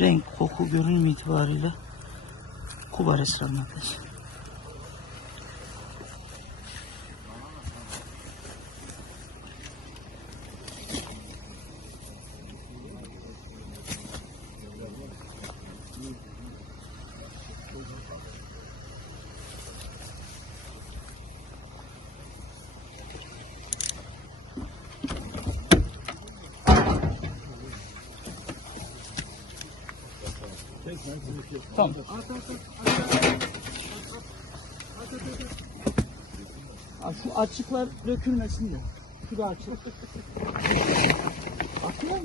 renk, koku, görünüm itibariyle Kuba restoranındayız. Tamam. Şu açıklar dökülmesin de. Şu da açık.